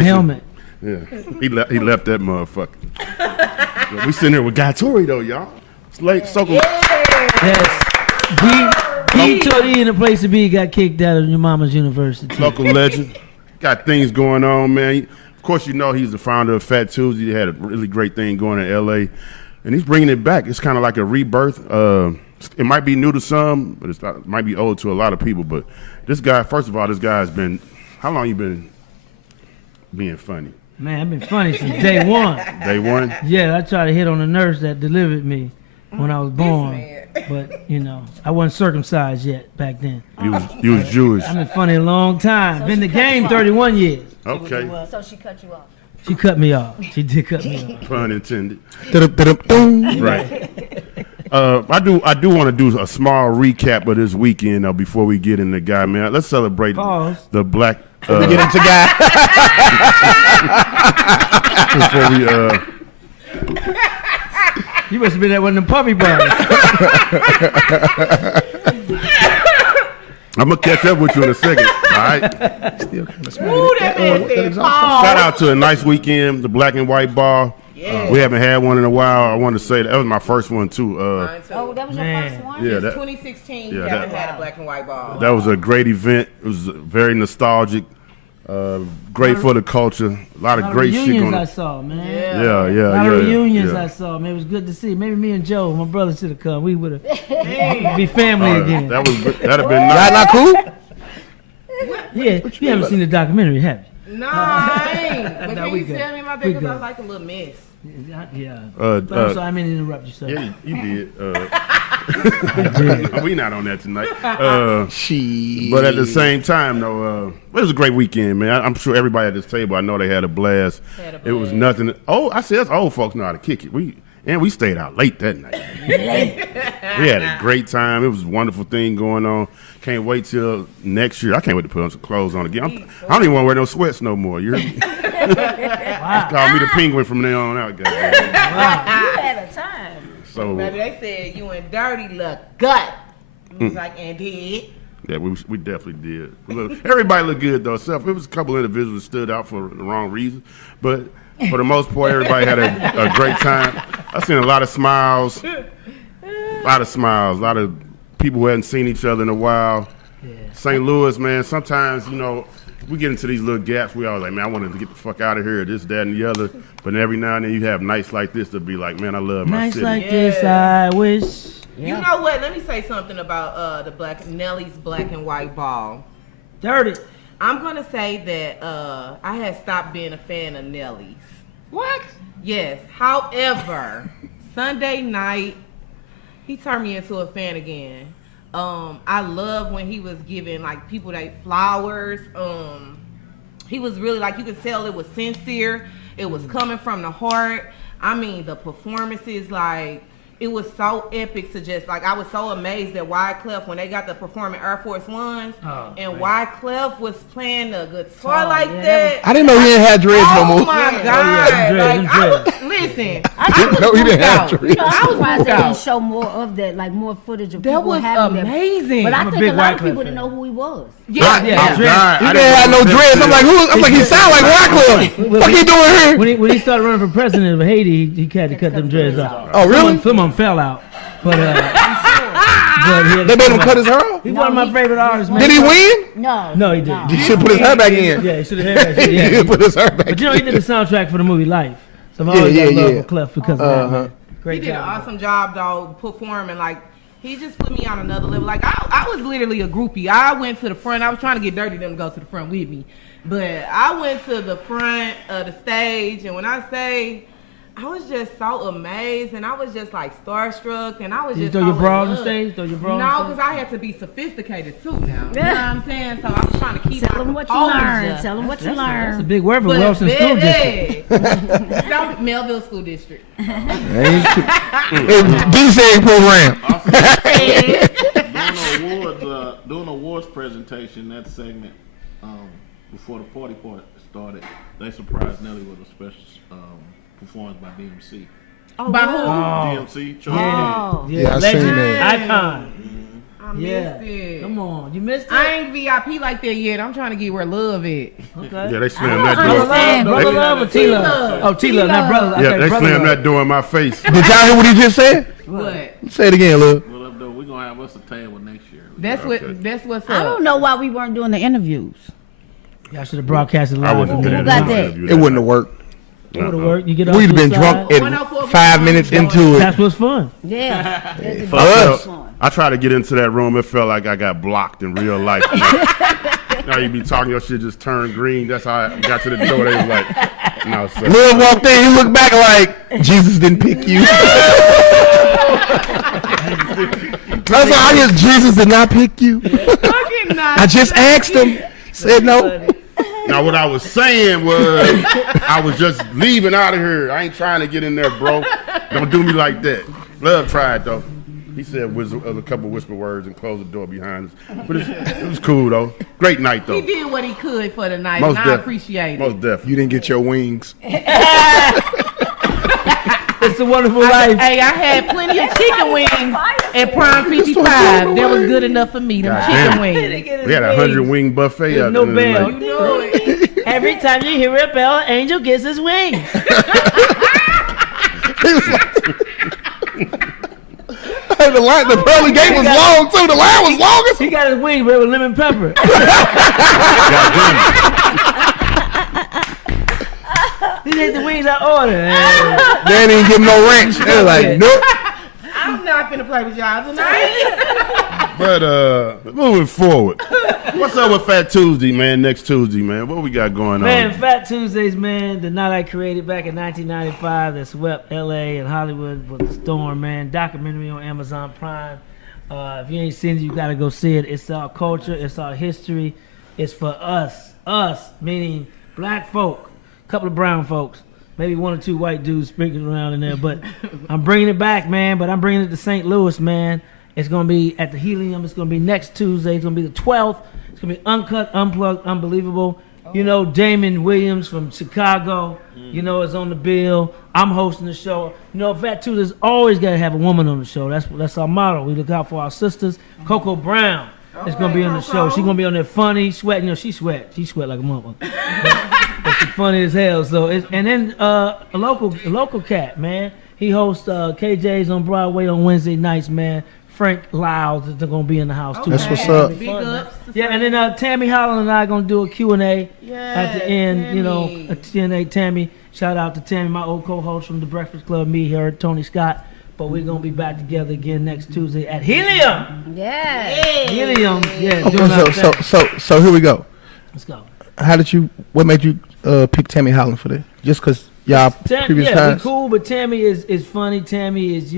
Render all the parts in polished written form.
Helmet. Yeah, he left that motherfucker. We sitting here with Guy Torry though, y'all. It's late. Yes. Guy Torry in a place to be got kicked out of your mama's university. Local legend. Got things going on, man. Of course, you know he's the founder of Fat Tuesday. He had a really great thing going in L.A., and he's bringing it back. It's kind of like a rebirth. It might be new to some, but it might be old to a lot of people. But this guy, first of all, this guy has been, how long you been being funny? Man, I've been funny since day one. Day one? Yeah, I tried to hit on the nurse that delivered me when I was born. But, you know, I wasn't circumcised yet back then. You was Jewish. I've been funny a long time. So been in the game 31 years. Okay. So she cut you off. She cut me off. She did cut me off. Pun intended. Right. I do want to do a small recap of this weekend before we get into Guy, man. Let's celebrate the black. We get into Guy. Before we You must have been at one of them puppy bars. I'm gonna catch up with you in a second. All right. Still kind of small. Shout out to a nice weekend, the Black and White Ball. We haven't had one in a while. I want to say that was my first one too. That was your first one? Yeah, 2016. You haven't had a Black and White Ball. That was a great event. It was very nostalgic. Great for the culture. A lot of great shit going on. I saw, man. Yeah. A lot of reunions I saw, man. It was good to see. Maybe me and Joe, my brother, should have come. We would have be family again. That'd have been nice. Y'all not cool? Yeah, you haven't seen the documentary, have you? No, I ain't. But No, can you tell me about that? Because I like a little mess. Yeah. I'm sorry, I mean to interrupt you, sir. Yeah, you did. We not on that tonight. But at the same time, though, it was a great weekend, man. I'm sure everybody at this table, I know they had a blast. It was nothing. I said us old folks know how to kick it. We stayed out late that night. We had a great time. It was a wonderful thing going on. Can't wait till next year. I can't wait to put on some clothes on again. I don't even want to wear no sweats no more. You hear me? Wow. Call me the penguin from now on out, guys. Wow. You had a time. So, baby, they said you and Dirty look good. He was like, and did. Yeah, we definitely did. Everybody looked good, though. Except it was a couple individuals that stood out for the wrong reason. But for the most part, everybody had a great time. I seen a lot of smiles. A lot of people who hadn't seen each other in a while. Yeah. St. Louis, man, sometimes, you know, we get into these little gaps. We always like, man, I wanted to get the fuck out of here, this, that, and the other. But every now and then you have nights like this to be like, man, I love my nights city. like this, I wish. Yeah. You know what? Let me say something about Nelly's Black and White Ball. Dirty. I'm going to say that I had stopped being a fan of Nelly's. What? Yes. However, Sunday night, he turned me into a fan again. I love when he was giving like people like flowers. He was really like, you could tell it was sincere. It was coming from the heart. I mean, the performances, like, it was so epic to just, like, I was so amazed at Wyclef when they got to perform in Air Force Ones, and Wyclef was playing the guitar that. I didn't know he didn't have dreads no more. Oh my God. Listen. I didn't know he didn't have dreads. I was surprised they didn't show more of that, like more footage of people having them. That was amazing. But I think a lot of people didn't know who he was. Yeah. He didn't have no dreads. I'm like, he sound like Wyclef. What he doing here? When he started running for president of Haiti, he had to cut them dreads off. Oh, really? Some of them fell out. But they made him cut his hair off? He's one of my favorite artists, man. Did he win? No, he didn't. He should put his hair back in. Yeah, he should have had that. He should put his hair back in. But you know, he did the soundtrack for the movie Life. So I've always got love for Clef because of that. Man. Great He did an awesome job, though, performing. Like, he just put me on another level. Like, I was literally a groupie. I went to the front. I was trying to get Dirty them to go to the front with me. But I went to the front of the stage, and when I say, I was just so amazed, and I was just like starstruck, and I was just. Throw your bra on the stage? No, because I had to be sophisticated too now. You know what I'm saying? So I was trying to keep. Tell them what you learned. Tell them what you learned. That's a big word for Wilson School District. Melville School District. BCA program. Doing awards presentation, that segment before the party part started, they surprised Nelly with a special performance by DMC. By who? DMC. Yeah, I seen that. Icon. I missed it. Come on, you missed it. I ain't VIP like that yet. I'm trying to get where love at. Okay. Yeah, they slammed that door. Brother love or T-Love? Oh, T-Love, not brother. Yeah, they slammed that door in my face. Did y'all hear what he just said? What? Say it again, look. Well, up there, we're gonna have us a table next year. That's what's up. I don't know why we weren't doing the interviews. Y'all should have broadcasted live. I wouldn't have Who been got in that? the It wouldn't have worked. It would have worked. You get off We'd have to the been side. drunk at 5 minutes into it. That's what's fun. Yeah. For us. I tried to get into that room. It felt like I got blocked in real life. Now you be talking, your shit just turned green. That's how I got to the door. They was like, no, sir. Lil walked in, he looked back like, Jesus didn't pick you. I was like, I guess Jesus did not pick you. I just asked him. Said no. Now what I was saying was, I was just leaving out of here. I ain't trying to get in there, bro. Don't do me like that. Love tried though. He said a couple whisper words and closed the door behind us. But it was cool though. Great night though. He did what he could for the night, Most and I def- appreciate Most it. definitely. You didn't get your wings. It's a wonderful life. Hey, I had plenty of chicken wings at Prime 55. That was good enough for me. Them chicken Damn. wings. We had a 100-wing buffet There's out no there. bell. You know it. Every time you hear a bell, Angel gets his wings. The pearly gate was long too. The line was longest. He got his wings, but it was lemon pepper. He ate the wings I ordered. They didn't even give him no ranch. They were like, nope. I'm not finna play with y'all tonight. But moving forward, what's up with Fat Tuesday, man? Next Tuesday, man. What we got going Man, on? Fat Tuesdays, man, the night I created back in 1995 that swept LA and Hollywood with a storm, man. Documentary on Amazon Prime. If you ain't seen it, you gotta go see it. It's our culture, it's our history. It's for us, meaning black folk, a couple of brown folks, maybe one or two white dudes sprinkled around in there. But I'm bringing it back, man. But I'm bringing it to St. Louis, man. It's gonna be at the Helium. It's gonna be next Tuesday. It's gonna be the 12th. It's gonna be uncut, unplugged, unbelievable. You know, Damon Williams from Chicago, you know, is on the bill. I'm hosting the show. You know, Fat Tuesdays always gotta have a woman on the show. That's our motto. We look out for our sisters. Coco Brown is gonna be on the show. She's gonna be on there funny, sweating. You know, she sweat like a motherfucker. But she's funny as hell. So, and then a local cat, man. He hosts KJ's on Broadway on Wednesday nights, man. Frank Lyles is going to be in the house too. That's what's up. Big ups to Yeah, and then Tammy Holland and I are going to do a Q&A at the end. Tammy. You know, a Q&A. Tammy, shout out to Tammy, my old co-host from The Breakfast Club, me, her, Tony Scott. But we're going to be back together again next Tuesday at Helium. Yeah. Helium. Yeah. Okay, doing our thing. so here we go. Let's go. What made you pick Tammy Holland for that? Just because y'all previous we times? cool, but Tammy is funny. Tammy is,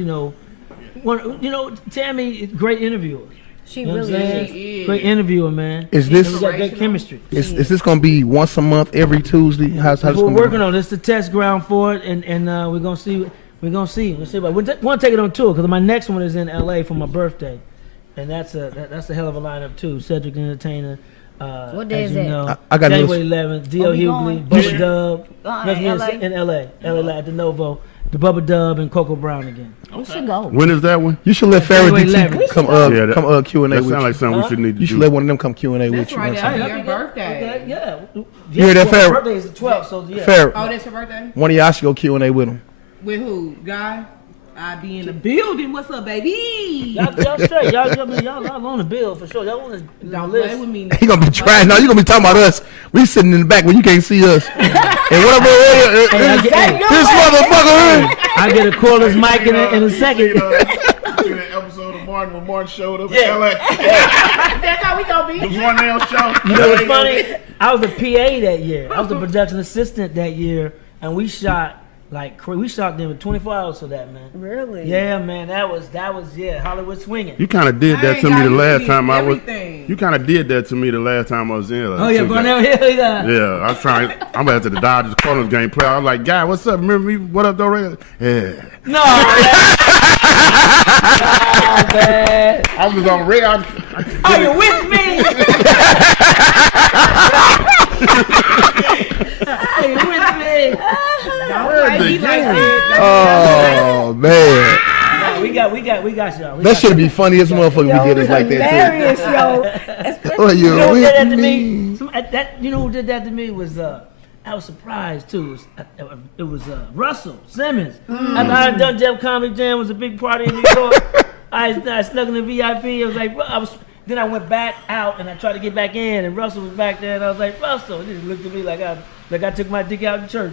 Tammy is a great interviewer. She You know what I'm really saying? is. is. Great interviewer, man. Is And we this got great chemistry. is this gonna be once a month, every Tuesday? How's That's this what gonna we're working be? on. This is the test ground for it, and we're gonna see. We'll see. But we want to take it on tour because my next one is in LA for my birthday, and that's a hell of a lineup too. Cedric Entertainer. What day as is you that? know, I got January this. 11th. D.O. we Hughley, going? Bubba Dub. LA? In LA at the Novo. The Bubba Dub and Coco Brown again. We should go. When is that one? You should let Farrah January DT 11th. come Q&A That with sounds you. like something we should need to You do. should let one of them come Q&A with That's you. right man. after Hey, your birthday. Okay, yeah. You hear that, my Farrah? birthday is the 12th, so yeah. Farrah, Oh, that's your birthday? one of y'all should go Q&A with him. With who? Guy? I be in the building. What's up, baby? Y'all straight. Y'all on the bill for sure. Y'all on the Don't play with list. me. He gonna be trying. No, you gonna be talking about us. We sitting in the back where you can't see us. And what up, this motherfucker? I get a cordless mic in a second. See that episode of Martin when Martin showed up in LA? That's how we gonna The be. one nail show. You know what's funny? I was a PA that year. I was a production assistant that year, and we shot we shot them in 24 hours for that, man. Really? Yeah, man. That was Hollywood swinging. You kind of did I that ain't to me got the to last see time I was. everything. You kind of did that to me the last time I was in. Oh yeah, Burnell Hill. Yeah, I was trying. I'm after the Dodgers Cardinals game play. I was like, "Guy, what's up? Remember me? What up, though?" Ray?" Yeah. No, man. I was on red. Are you with me? Are you with me? Don't play me like that. Oh man. We got y'all. That should be funny as motherfucker. We get us like that Hilarious, yo. too. Oh, You know you're who did that to with me? me. You know who did that to me was I was surprised too. It was Russell Simmons. After I had done Jeff Comedy Jam, was a big party in New York. I snuck in the VIP. I was like, then I went back out and I tried to get back in, and Russell was back there, and I was like, Russell. He just looked at me like I took my dick out in church.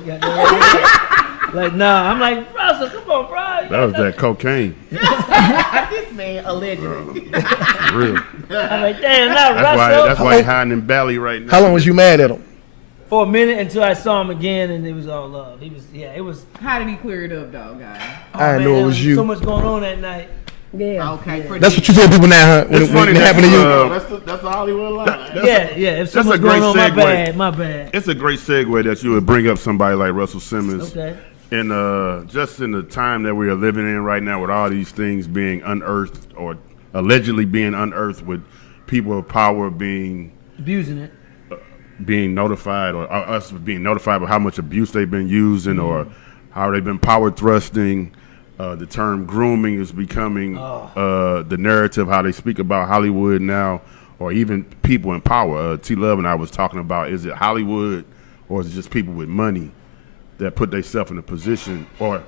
Like, nah. I'm like, Russell, come on, bro. That was that cocaine. This man allegedly. For real. I'm like, damn, not Russell. That's why he's hiding in Bali right now. How long was you mad at him? For a minute until I saw him again, and it was all love. It was. How did he clear it up, though, guy? I didn't know it was you. So much going on that night. Yeah. Okay. That's what you tell people now, huh? When It's funny it that, happened to you. That's the Hollywood line. Yeah. If something's a great going on, segue. my bad. It's a great segue that you would bring up somebody like Russell Simmons. Okay. And just in the time that we are living in right now, with all these things being unearthed or allegedly being unearthed, with people of power being Abusing it. notified, or us being notified about how much abuse they've been using, or how they've been power thrusting. The term grooming is becoming the narrative, how they speak about Hollywood now, or even people in power. T. Love and I was talking about, is it Hollywood or is it just people with money that put themselves in a position, or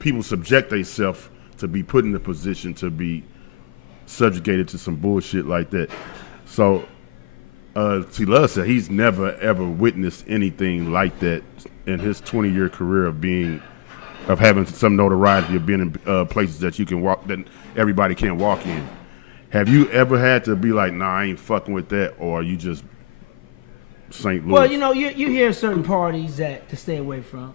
people subject themselves to be put in a position to be subjugated to some bullshit like that. So T. Love said he's never ever witnessed anything like that in his 20-year career of having some notoriety, of being in places that you can walk, that everybody can't walk in. Have you ever had to be like, nah, I ain't fucking with that, or are you just St. Louis? Well, you hear certain parties that to stay away from.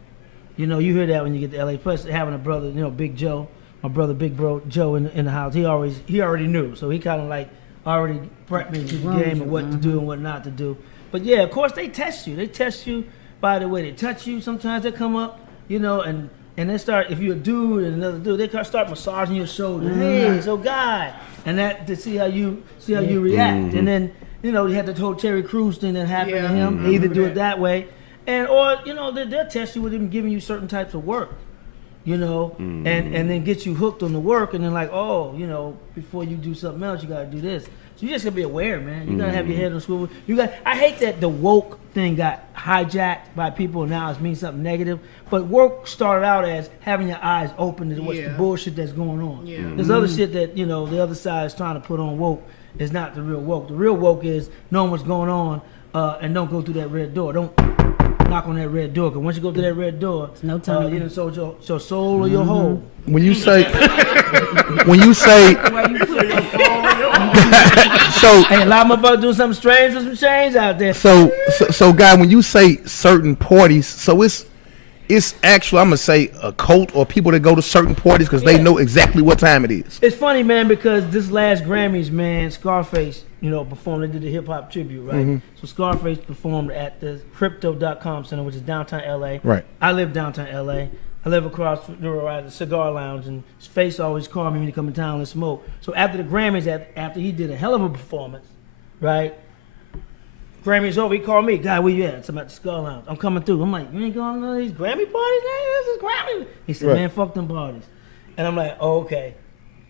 You hear that when you get to LA. Plus, having a brother, Big Joe, my brother, Big Bro Joe in the house. He already knew, so he kind of like already prepped me to the game of what to do and what not to do. But yeah, of course they test you. They test you by the way they touch you. Sometimes they come up, and they start, if you're a dude and another dude, they start massaging your shoulder. Hey, so Guy, and that to see how you react. And then you had the whole Terry Crews thing that happened to him. They either do it that way, or they'll test you with him giving you certain types of work. And then get you hooked on the work, and then like, before you do something else, you gotta do this. So you just gotta be aware, man. You gotta have your head on swivel. I hate that the woke thing got hijacked by people, and now it means something negative. But woke started out as having your eyes open to what's the bullshit that's going on. Yeah. There's other shit that the other side is trying to put on woke is not the real woke. The real woke is knowing what's going on, and don't go through that red door. Don't knock on that red door, because once you go through that red door, it's no time. You done sold your soul or your whole. When you say, so hey, a lot of motherfuckers doing something strange with some change out there. So Guy, when you say certain parties, so it's actually, I'm gonna say a cult or people that go to certain parties because they know exactly what time it is. It's funny, man, because this last Grammys, man, Scarface, performed. They did the hip hop tribute, right? So Scarface performed at the Crypto.com Center, which is downtown LA. Right. I live downtown LA. I live across the road at the Cigar Lounge, and his face always called me when he come in town and smoke. So after the Grammys, after he did a hell of a performance, right? Grammys over, he called me, Guy, where you at? I'm at the Cigar Lounge. I'm coming through. I'm like, you ain't going to none of these Grammy parties, man? This is Grammy. He said, man, fuck them parties. And I'm like, oh, okay.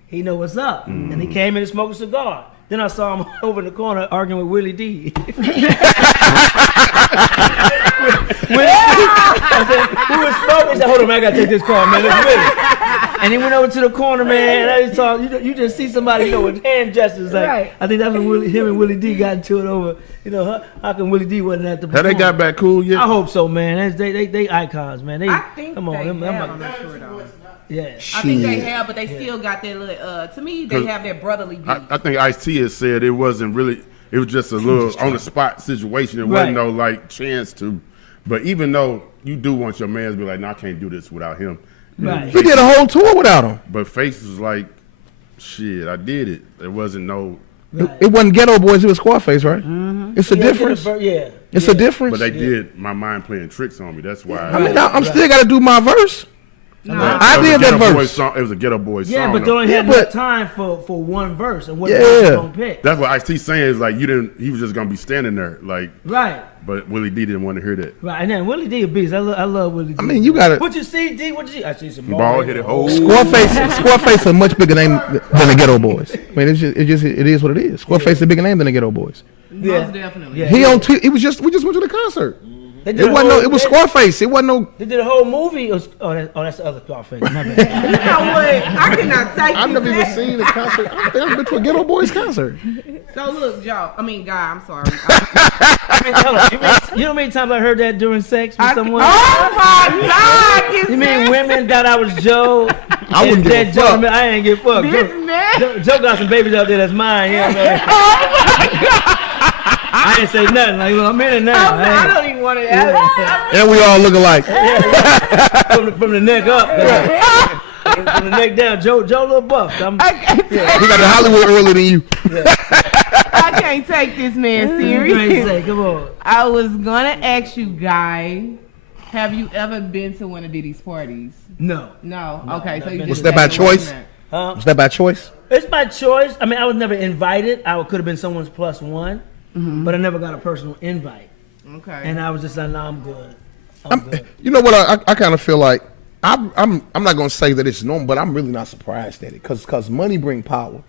He know what's up. And he came in and smoked a cigar. Then I saw him over in the corner arguing with Willie D. I said, who was smoking? He said, hold on, man, I got to take this call, man. It's Willie. And he went over to the corner, man, and I just saw, you just see somebody, with hand gestures. Like, I think that's when him and Willie D got into it over, how come Willie D wasn't at the Have they got back cool yet? I hope so, man. They icons, man. I think come on, they have, I'm not sure, though. Yeah. I think they have, but they still got that little, to me, they have that brotherly beef. I think Ice-T has said it wasn't really, it was just a little on-the-spot situation. It wasn't no, chance to. But even though you do want your man to be like, no, I can't do this without him. Right. He did a whole tour without him. But Face was like, shit, I did it. There wasn't no. It wasn't Ghetto Boys, it was Scarface, right? It's a difference. It's a difference. But they did my mind playing tricks on me. That's why. I mean, I'm still got to do my verse. No. I did that verse. It was a Ghetto Boys song. Yeah, but they only had but- enough time for one verse, and what verse you gonna pick. That's what Ice-T saying is like he was just gonna be standing there like. Right. But Willie D didn't want to hear that. Right, and then Willie D a beast. I love Willie D. I mean, you got What you see, D? What you see? I see some Ball hit it hole. Scarface a much bigger name than the Ghetto Boys. I mean, it is what it is. Scarface is a bigger name than the Ghetto Boys. Most definitely. Yeah. We just went to the concert. They did It a wasn't whole- it was Scarface. It wasn't no. They did a whole movie. That's the other Scarface. My bad. You know what? I cannot take I've never even this. seen a concert. I think I've been to a Ghetto Boys concert. So look, Guy, I'm sorry. Hold on. You know how many times I heard that during sex with someone? Oh my God! You mean women thought I was Joe? I wouldn't give a fuck. I ain't get fucked. This man. Joe got some babies out there that's mine. Yeah, man. I ain't say nothing. Like, well, I'm in it now. I don't even want to ask. And we all look alike. From the neck up. From the neck down. Joe a little buff. He got to Hollywood earlier than you. I can't take this man serious. Say, come on. I was gonna ask you, Guy, have you ever been to one of Diddy's parties? No. No. Okay, so you Was just that by had to watch choice? that. Was that by choice? It's my choice. I mean, I was never invited. I could have been someone's plus one, but I never got a personal invite. Okay. And I was just like, no, I'm good. I'm good. You know what? I kind of feel like I'm not gonna say that it's normal, but I'm really not surprised at it because money bring power,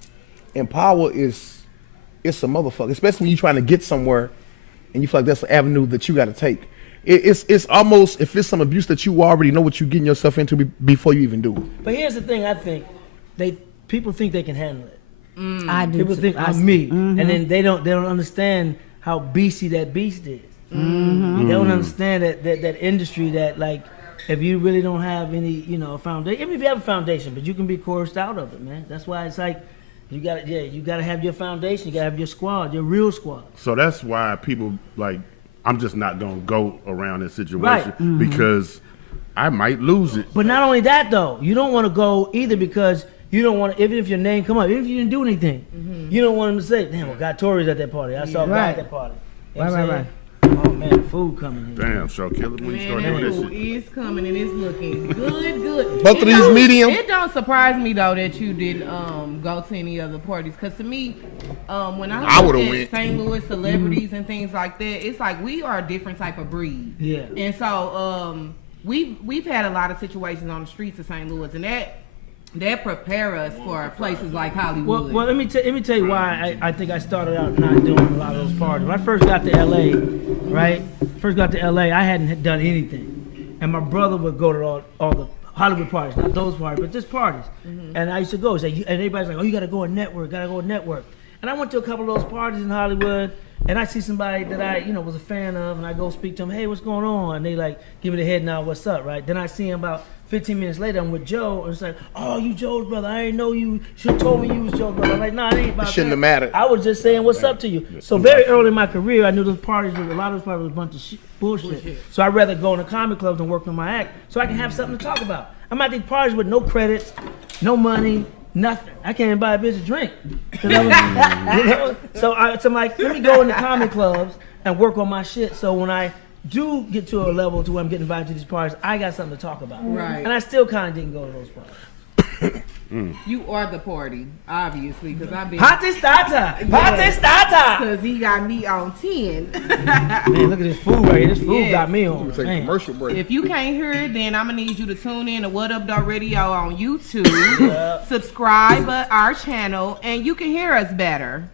and power it's a motherfucker. Especially when you're trying to get somewhere, and you feel like that's an avenue that you got to take. It's almost if it's some abuse that you already know what you're getting yourself into before you even do it. But here's the thing: I think people think they can handle it. I do. People think I'm me, and then they don't understand how beastie that beast is. They don't understand that industry that like if you really don't have any foundation, even if you have a foundation, but you can be coerced out of it, man. That's why it's like you got to have your foundation, you got to have your squad, your real squad. So that's why people like I'm just not gonna go around this situation Right. because I might lose it. But not only that though, you don't want to go either because you don't want to, even if your name come up, even if you didn't do anything, you don't want them to say, damn, well, Guy Torry's at that party. I saw Guy Right. at that party. You know what Right, I'm right, saying? Oh man, food coming in. Damn, show killer when you Man, start that doing this food shit. is coming and it's looking good. Both of these medium. It don't surprise me though that you didn't go to any other parties. Cause to me, when I would've look at went. St. Louis celebrities and things like that, it's like we are a different type of breed. Yeah. And so we've had a lot of situations on the streets of St. Louis, and that prepare us for places like Hollywood. Well, let me tell you why I think I started out not doing a lot of those parties. When I first got to LA, right? I hadn't done anything, and my brother would go to all the Hollywood parties, not those parties, but just parties. And I used to go. And everybody's like, "Oh, you got to go and network. And I went to a couple of those parties in Hollywood, and I see somebody that I was a fan of, and I go speak to them. Hey, what's going on? And they like give me the head nod. What's up? Right? Then I see him about 15 minutes later, I'm with Joe, and it's like, oh, you Joe's brother. I didn't know you. Should have told me you was Joe's brother. I'm like, nah, it ain't about It shouldn't that. have mattered. I was just saying what's up to you. So very early in my career, I knew those parties, a lot of those parties was a bunch of bullshit. So I'd rather go in the comedy clubs and work on my act so I can have something to talk about. I'm at these parties with no credits, no money, nothing. I can't even buy a bitch a drink. So I'm like, let me go in the comedy clubs and work on my shit so when I do get to a level to where I'm getting invited to these parties, I got something to talk about. Right. And I still kind of didn't go to those parties. You are the party, obviously, because I've been. Party starter! Party starter! Because he got me on 10. Man, look at this food right here. This food Yes. got me on. Take a Man. commercial break. If you can't hear it, then I'm going to need you to tune in to What Up Dog Radio on YouTube. Subscribe to our channel, and you can hear us better.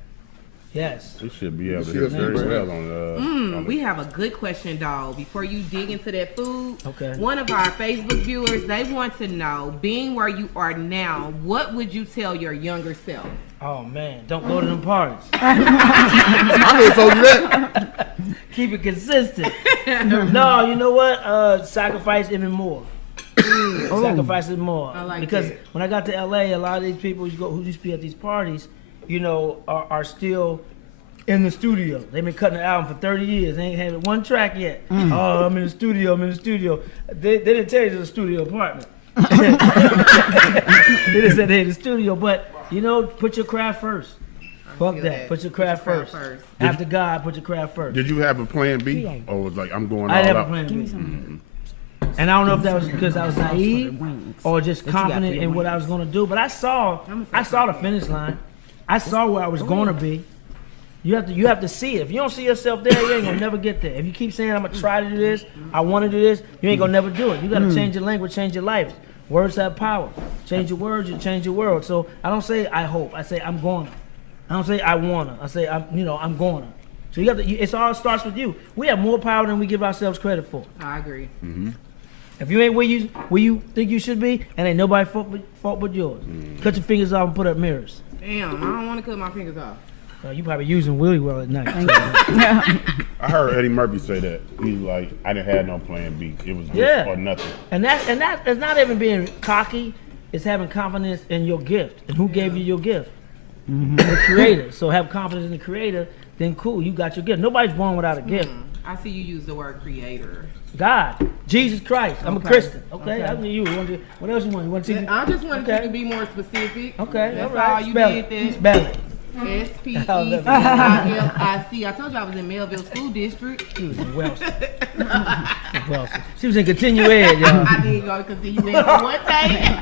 Yes. We should be able to hear very well on We have a good question, dog. Before you dig into that food, Okay. one of our Facebook viewers, they want to know, being where you are now, what would you tell your younger self? Oh man, don't go to them parties. I would have told you that. Keep it consistent. No, you know what? Sacrifice even more. Sacrifice it more. I like because that. when I got to LA, a lot of these people who used to be at these parties, are still in the studio. They've been cutting the album for 30 years. They ain't had one track yet. Oh, I'm in the studio. They didn't tell you it's a studio apartment. They just said they in the studio, but put your craft first. Fuck feel that. that. Put your craft first. After God, put your craft first. Did you have a plan B? Or was like I'm going I all have a out? plan B. And I don't know if that was because I was naive or just What you got for confident your in what I was going to do. But I saw the finish line. I saw where I was going to be. You have to see it. If you don't see yourself there, you ain't gonna never get there. If you keep saying I'm gonna try to do this, I want to do this, you ain't gonna never do it. You gotta change your language, change your life. Words have power. Change your words, you change your world. So I don't say I hope. I say I'm gonna. I don't say I wanna. I say I'm gonna. So you have to. It all starts with you. We have more power than we give ourselves credit for. I agree. If you ain't where you think you should be, and ain't nobody fault but yours. Cut your fingers off and put up mirrors. Damn, I don't want to cut my fingers off. You probably using Willie well at night. I heard Eddie Murphy say that. He's like, I didn't have no plan B. It was just or nothing. And that is not even being cocky. It's having confidence in your gift and who gave you your gift. The creator. So have confidence in the creator. Then cool, you got your gift. Nobody's born without a gift. I see you use the word creator. God, Jesus Christ. I'm a Christian. Okay, I mean you. What else you want? You want to? I just wanted you to be more specific. Okay, that's all right. all you Spell did. it. Spell it. SPECILIC. I told you I was in Melville School District. She was in Wellston. Wellston. She was in continue ed, y'all. I did go to continue ed for one day.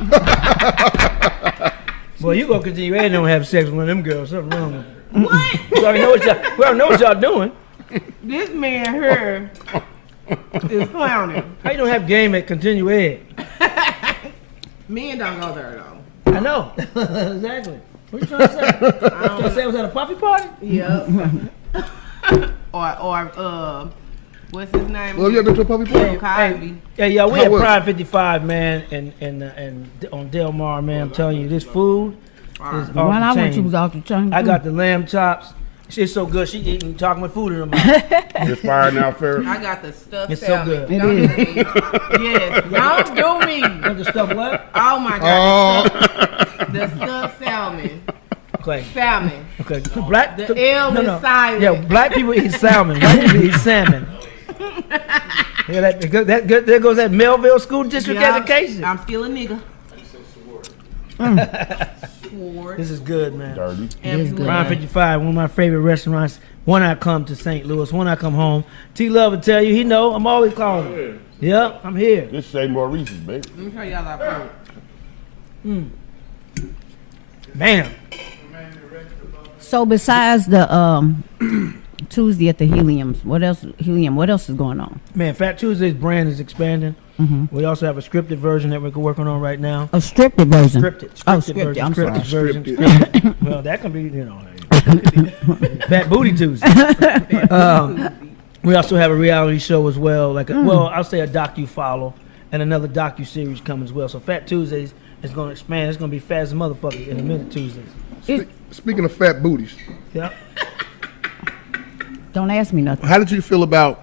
Boy, you go continue ed and don't have sex with one of them girls. Something wrong with you. What? We already know what y'all doing. This man here is clowning. How you don't have game at continue ed? Men don't go there though. I know. Exactly. What you trying to say? You trying to say it was at a puffy party? Yep. or what's his name? Well, you ever been to a puppy party? Cosby. Yeah, we How at was Prime 55, man, and on Del Mar, man. I'm telling you, this food is off When I the went, you chain. was off the chain. I got the lamb chops. She's so good. She eating, talking with food in her mouth. It's fire now, fair. I got the stuffed It's so salmon. good. It Don't is. do me. Yes, don't do me. What the stuff what? Oh my God. The stuffed salmon. Okay. Salmon. Okay. Black. The L is silent. Yeah, black people eat salmon. White people eat salmon. Yeah, there goes that Melville School District Yeah, education. I'm still a nigga. Sword. This is good, man. Dirty. Absolutely. Prime 55, one of my favorite restaurants. When I come to St. Louis, when I come home, T Love will tell you, he know I'm always calling him. Yep, I'm here. This Shea Maurice's, baby. Let me tell y'all that food. Bam. So besides the Tuesday at the Helium, what else is going on? Man, Fat Tuesday's brand is expanding. We also have a scripted version that we're working on right now. A scripted version. Scripted scripted. I'm sorry. version. Scripted. Well, that can be, Fat Booty Tuesday. We also have a reality show as well, well, I'll say a docu-follow and another docu-series coming as well. So Fat Tuesdays is going to expand. It's going to be fat as a motherfucker in a minute Tuesdays. Speaking of fat booties, Yeah. Don't ask me nothing. how did you feel about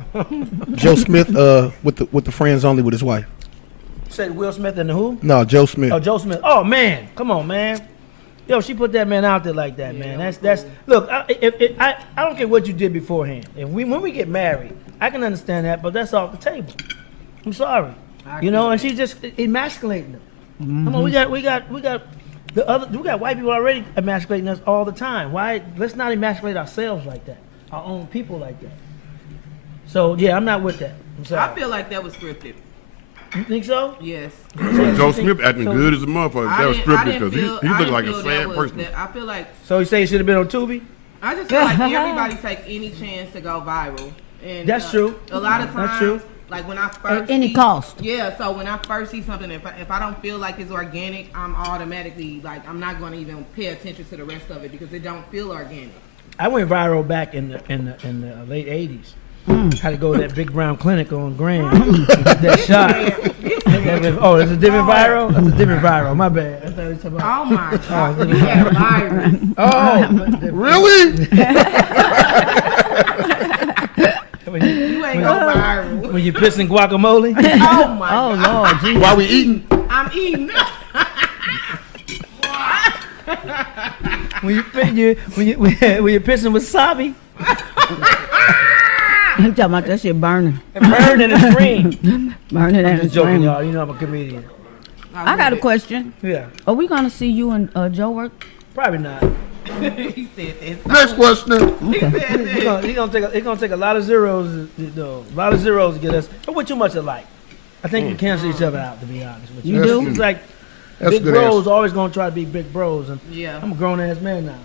Joe Smith with the friends only with his wife? Said Will Smith and the who? No, Joe Smith. Oh, Joe Smith. Oh man, come on, man. Yo, she put that man out there like that, man. That's look. I don't care what you did beforehand. When we get married, I can understand that, but that's off the table. I'm sorry, and she's just emasculating them. Come on, we got white people already emasculating us all the time. Why? Let's not emasculate ourselves like that. Our own people like that. So yeah, I'm not with that. I'm sorry. I feel like that was scripted. You think so? Yes. Joe Smith acting good as a motherfucker. That was scripted because he looked like a feel sad person. I feel like So you say he should have been on Tubi? I just feel like everybody take any chance to go viral. And That's true. A lot of times, That's true. like when I first At any cost. Yeah, so when I first see something, if I don't feel like it's organic, I'm automatically like I'm not going to even pay attention to the rest of it because it don't feel organic. I went viral back in the late '80s. Had to go to that Big Brown Clinic on Grand. That shot. Oh, it's a different viral. That's a different viral. My bad. I thought you were talking about. Oh my God, you had a virus. Oh, Really? You ain't go viral. when you pissing guacamole. Oh my Oh God, Lord, Jesus. While we eating? I'm eating. when you're pissing wasabi. You talking about that shit burning? And burn in the screen. Burning and Just joking, screaming. y'all. You know I'm a comedian. I got a question. Yeah, Are we gonna see you and Joe work? probably not. He said this. Next question. He said this. It's gonna take a lot of zeros. A lot of zeros to get us. But we're too much alike. I think you cancel each other out, to be honest with you. You do? It's like That's a big good bros answer. always gonna try to be big bros, and Yeah. I'm a grown ass man now.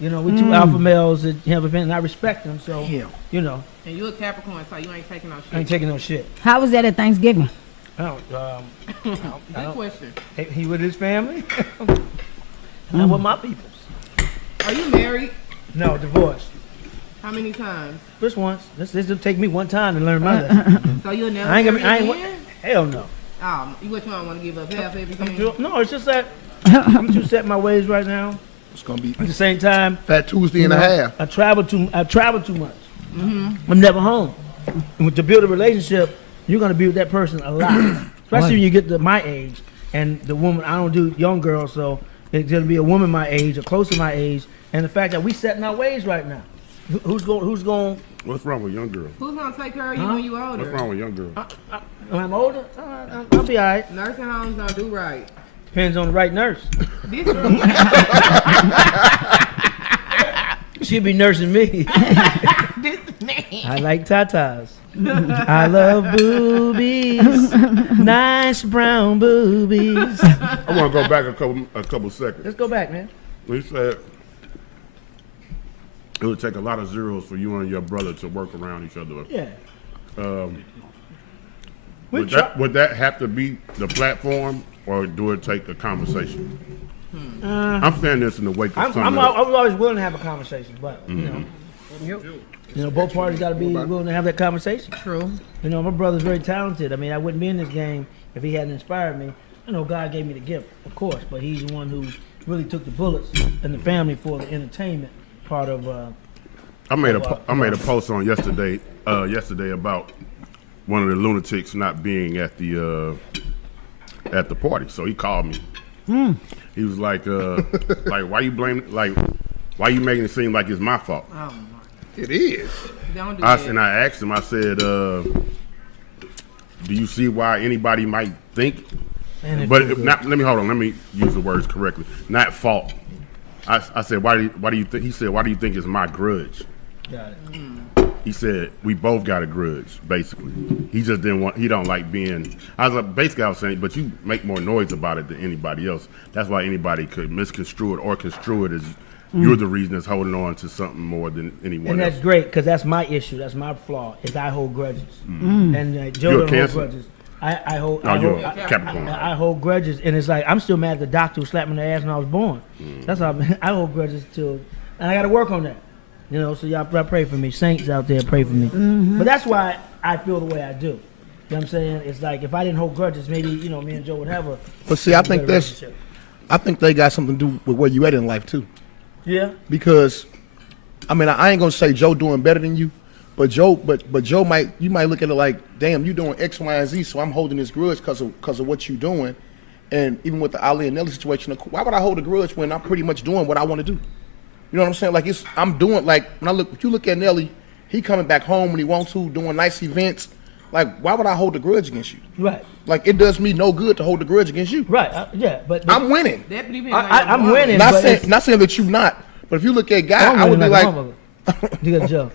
You know, we two alpha males that have a been, and I respect them. So Yeah. you know, And you a Capricorn, so you ain't taking no I ain't shit. taking no shit. How was that at Thanksgiving? I don't. Good question. He with his family. I'm with my peoples. Are you married? No, divorced. How many times? Just once. This will take me one time to learn my lesson. So you'll never I ain't gonna. marry I ain't. again? Hell no. What you don't want to give up half everything? No, it's just that I'm too set in my ways right now. It's gonna be At the same time, Fat Tuesday and a half. I travel too much. I'm never home. And to build a relationship, you're gonna be with that person a lot, especially when you get to my age. And the woman, I don't do young girls, so it's gonna be a woman my age or close to my age. And the fact that we set in our ways right now. Who's going? What's wrong with young girls? Who's gonna take care of you when you What's older? wrong with young girls? When I'm older, I'll be all right. Nursing homes don't do right. Depends on the right nurse. This She'll be nursing me. this man. I like tatas. I love boobies, nice brown boobies. I want to go back a couple seconds. Let's go back, man. We said it would take a lot of zeros for you and your brother to work around each other. Yeah. Would that have to be the platform, or do it take a conversation? I'm saying this in the wake of I something. was always willing to have a conversation, but you know, both parties got to be willing to have that conversation. True. You know, my brother's very talented. I mean, I wouldn't be in this game if he hadn't inspired me. I know God gave me the gift, of course, but he's the one who really took the bullets in the family for the entertainment part of. I made a post on yesterday about one of the lunatics not being at the party. So he called me. He was like why you blaming, why you making it seem like it's my fault? Oh, It is. don't do that. And I asked him, I said, do you see why anybody might think? But if not, let me use the words correctly. Not fault. I said, why do you think? He said, why do you think it's my grudge? Got it. He said, we both got a grudge, basically. He just he don't like being, I was saying, but you make more noise about it than anybody else. That's why anybody could misconstrue it or construe it as you're the reason that's holding on to something more than anyone And else. that's great because that's my issue. That's my flaw. Is I hold grudges, and Joe You're a don't hold Cancer? grudges. I hold. You're a Capricorn. I hold grudges, and it's like I'm still mad at the doctor who slapped me in the ass when I was born. That's how I hold grudges till, and I got to work on that. You know, so y'all pray for me. Saints out there, pray for me. But that's why I feel the way I do. You know what I'm saying? It's like if I didn't hold grudges, maybe me and Joe would have a. But see, I think better that's. relationship. I think they got something to do with where you at in life too. Yeah. Because, I mean, I ain't gonna say Joe doing better than you, but Joe might look at it like, damn, you doing X, Y, and Z, so I'm holding this grudge because of what you doing, and even with the Ali and Nelly situation, why would I hold a grudge when I'm pretty much doing what I want to do? You know what I'm saying? Like I'm doing like if you look at Nelly, he coming back home when he wants to, doing nice events. Like, why would I hold a grudge against you? Right. Like, it does me no good to hold a grudge against you. Right. Yeah. But I'm winning. That depends on your I'm woman. winning. Not but saying that you're not, but if you look at Guy, I'm I would winning be like a like, motherfucker. You got Joe.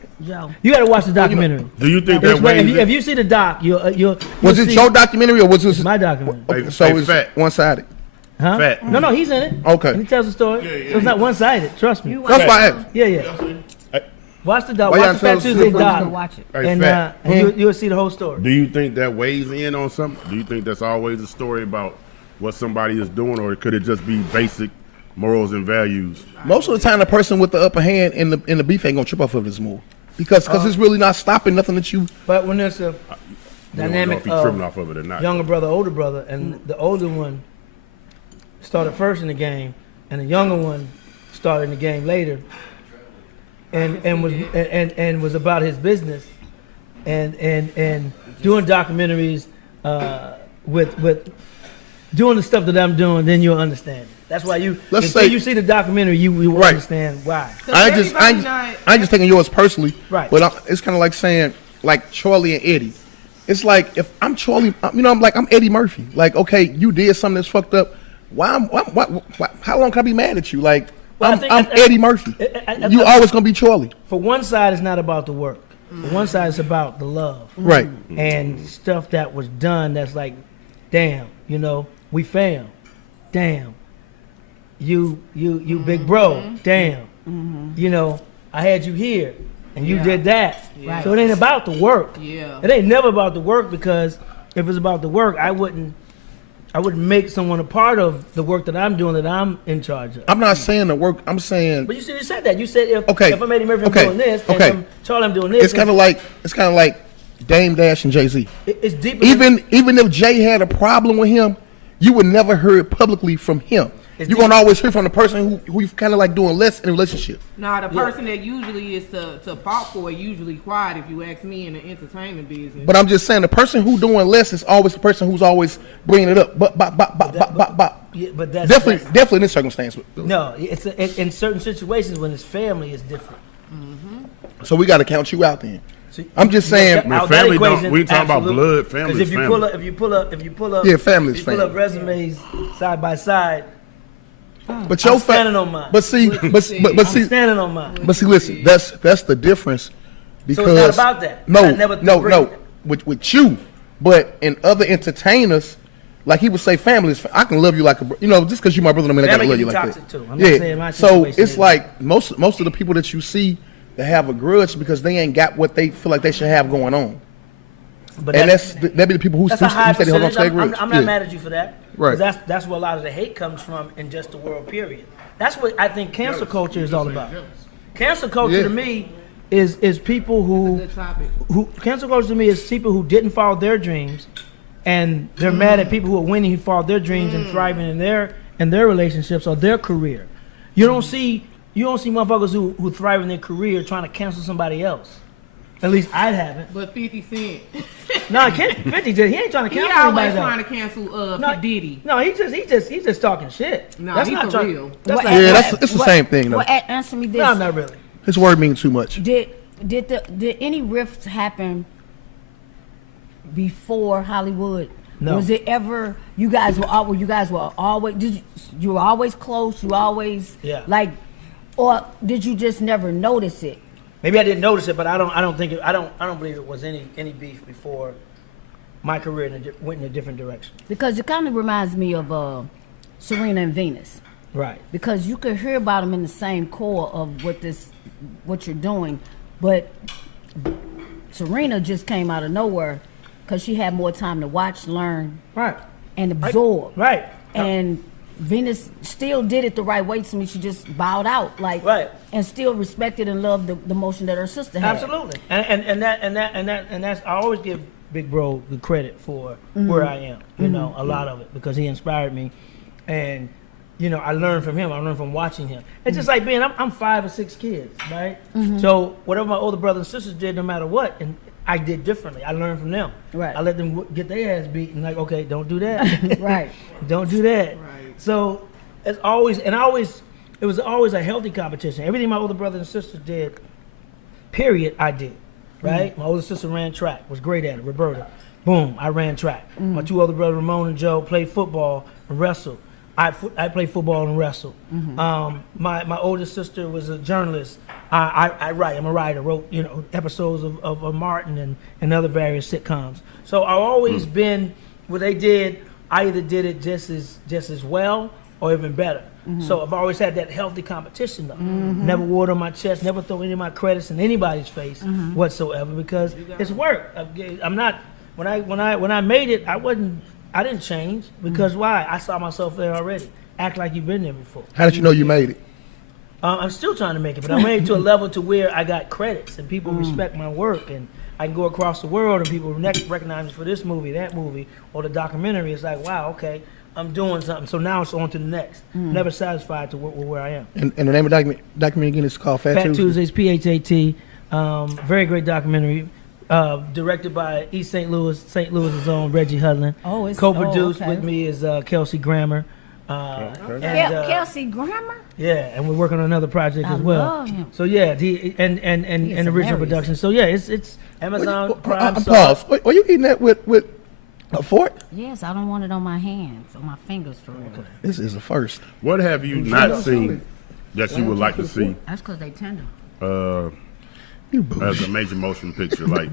You got to watch the documentary. Do you think that It's great. weighs If you see the doc, you'll was it see your documentary or was this my documentary? Hey, So hey, it's Fat. one-sided. Huh? Fat. No, he's in it. Okay. And he tells the story. So it's not one-sided. Trust me. That's why I asked. Yeah. Watch the doc. Why Watch y'all the tell Fat us Tuesday to doc. Watch it. Hey, And, Fat. you'll see the whole story. Do you think that weighs in on something? Do you think that's always a story about what somebody is doing, or could it just be basic morals and values? Most of the time, the person with the upper hand in the beef ain't gonna trip off of this move because it's really not stopping nothing that you. But when there's a You don't know dynamic if he's tripping of off of it or not. younger brother, older brother, and the older one started first in the game, and the younger one started in the game later, and was about his business, and doing documentaries with doing the stuff that I'm doing, then you'll understand. That's why until you see the documentary, you will Right. understand why. I ain't just taking yours personally, Right. But it's kind of like saying like Charlie and Eddie. It's like if I'm Charlie, I'm Eddie Murphy. Like, okay, you did something that's fucked up. Why? How long can I be mad at you? Like, Well, I I'm think Eddie Murphy. You always gonna be Charlie. For one side, it's not about the work. On one side, it's about the love. Right. And stuff that was done that's like, damn, we fam. Damn. You big bro. Damn. I had you here and you did that. Yeah. So it ain't about the work. Yeah. It ain't never about the work, because if it's about the work, I wouldn't make someone a part of the work that I'm doing, that I'm in charge of. I'm not saying the work. I'm saying. But you said that. You said if I'm Eddie Murphy, I'm doing this, and I'm Charlie, I'm doing this. It's kind of like Dame Dash and Jay-Z. It's deeper. Even if Jay had a problem with him, you would never hear it publicly from him. You're gonna always hear from the person who you kind of like doing less in a relationship. Nah, the person that usually is to fault for usually quiet, if you ask me, in the entertainment business. But I'm just saying, the person who doing less is always the person who's always bringing it up. But Yeah, but that's definitely in this circumstance. No, it's in certain situations when it's family, it's different. So we got to count you out then. So, I'm just saying, Man, family don't. We talking about blood. Family is if you family. if you pull up, Yeah, family is if you pull up family. resumes side by side. but your I'm standing on mine. But see, but see, I'm standing on mine. but see, listen, that's the difference. Because So it's not about that. I never no, with you, but in other entertainers, like he would say, family is. I can love you like just because you're my brother, don't mean I gotta Family love you can be like toxic that. too. I'm not saying my So situation it's is. like most of the people that you see that have a grudge because they ain't got what they feel like they should have going on. But And that be the people who that's a high say they hold on percentage. to their grudge. I'm not mad at you for that. Right. 'Cause that's where a lot of the hate comes from in just the world, period. That's what I think cancel culture is all about. Cancel culture to me is people who Good topic. cancel culture to me is people who didn't follow their dreams, and they're mad at people who are winning, who followed their dreams and thriving in their relationships or their career. You don't see motherfuckers who thrive in their career trying to cancel somebody else. At least I haven't. But 50 Cent, No, 50 he ain't trying to he cancel always anybody. trying though. to cancel No, P. Diddy. No, he's just talking shit. No, that's he not for trying. real. That's not, Yeah, it's the same thing though. Well, answer me this. no, not really. His word means too much. Did any rifts happen before Hollywood? No. Was it ever you guys were always you were always close? You always or did you just never notice it? Maybe I didn't notice it, but I don't believe it was any beef before my career went in a different direction. Because it kind of reminds me of Serena and Venus. Right. Because you could hear about them in the same core of what you're doing, but Serena just came out of nowhere because she had more time to watch, learn, Right. and absorb. Right. And Venus still did it the right way to me. She just bowed out, Right. and still respected and loved the motion that her sister had. Absolutely. And that's I always give Big Bro the credit for where I am. A lot of it, because he inspired me, and I learned from him. I learned from watching him. It's just like being I'm 5 or 6 kids, right? So whatever my older brothers and sisters did, no matter what, and I did differently. I learned from them. Right. I let them get their ass beat, and like, okay, don't do that. Right. Don't do that. Right. So it's always, it was always a healthy competition. Everything my older brothers and sisters did, period, I did. Right? My older sister ran track, was great at it. Roberta, boom, I ran track. My 2 older brothers, Ramon and Joe, played football and wrestled. I played football and wrestled. My oldest sister was a journalist. I write. I'm a writer. Wrote episodes of Martin and other various sitcoms. So I've always been what they did. I either did it just as well or even better. So I've always had that healthy competition though. Never wore it on my chest. Never throw any of my credits in anybody's face whatsoever, because it's work. I'm not. When I made it, I didn't change, because why? I saw myself there already. Act like you've been there before. How did you know you made it? I'm still trying to make it, but I made it to a level to where I got credits and people respect my work, and I can go across the world and people recognize me for this movie, that movie, or the documentary. It's like, wow, okay, I'm doing something. So now it's on to the next. Never satisfied to where I am. And the name of the documentary again is called Fat Tuesdays. Tuesdays, PHAT. Very great documentary. Directed by East St. Louis's own Reggie Hudlin. Oh, it's co-produced okay. with me is Kelsey Grammer. Kelsey Grammer? Yeah, and we're working on another project I as well. love him. So yeah, and original hilarious. production. So yeah, it's Amazon Prime. Pause. Were you eating that with a fork? Yes, I don't want it on my hands, on my fingers for real. This is a first. What have you not seen that you would like to see? That's because they tender. as a major motion picture? Like,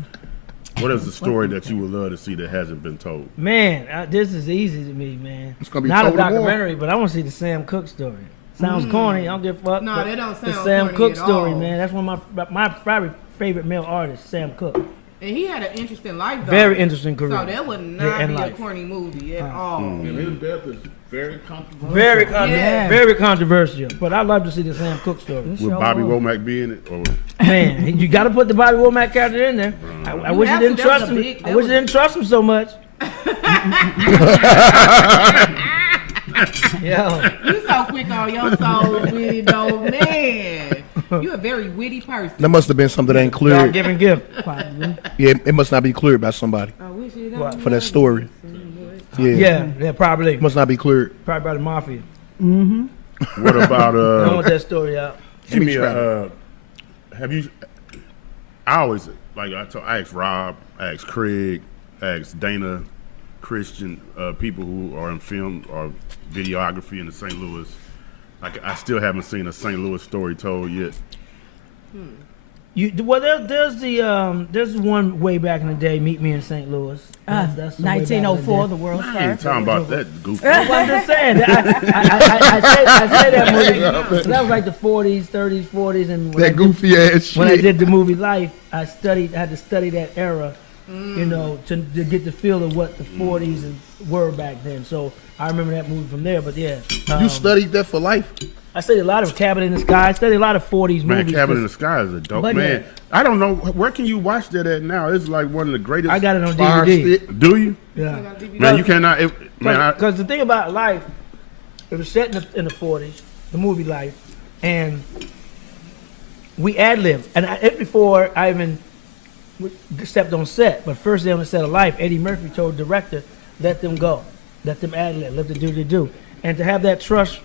what is the story that you would love to see that hasn't been told? Man, this is easy to me, man. It's gonna be not a told tomorrow. documentary, but I want to see the Sam Cooke story. Sounds corny. I don't give a fuck. No, but that don't the sound Sam corny Cooke at story, all. man. That's one of my probably favorite male artists, Sam Cooke. And he had an interesting life, though. Very interesting career. So that would Yeah, not and be a life. corny movie at all. And his death is very controversial. Very controversial. But I'd love to see the Sam Cooke story. Would Bobby Womack be in it? Or Man, you got to put the Bobby Womack character in there. I wish you have didn't to. That was trust a him. big- I that wish you was- didn't trust him so much. Yo, You so quick on your soul with it, though, man. You a very witty person. That must have been something that ain't God cleared. giving gift. Yeah, it must not be cleared by somebody I wish it What? for that story. Yeah, Yeah, probably. it must not be cleared. Probably by the mafia. what about I don't want that story out. give me Let me a have you? I always like I asked Rob, I asked Craig, I asked Dana, Christian, people who are in film or videography in the St. Louis. Like I still haven't seen a St. Louis story told yet. There's one way back in the day. Meet me in St. Louis. That's some way back in the 1904, day. the world's I ain't first. talking about that goofy. I'm just saying. I say that movie. That was like the 40s, 30s, 40s, and when, That goofy ass shit. when I did the movie Life, I had to study that era, you know, to get the feel of what the 40s were back then. So I remember that movie from there. But yeah, You studied that for life. I studied a lot of Cabin in the Sky. I studied a lot of 40s Man, movies. Cabin in the Sky is a dope. But Man, I don't know where can you watch that at now. It's like one of the greatest. I got it on Fire DVD. stick. Do you? Yeah. Man, you cannot. Because the thing about Life, it was set in the 40s, the movie Life, and we ad-libbed. And before I even stepped on set, but first day on the set of Life, Eddie Murphy told the director, let them go. Let them ad-lib. Let them do what they do. And to have that trust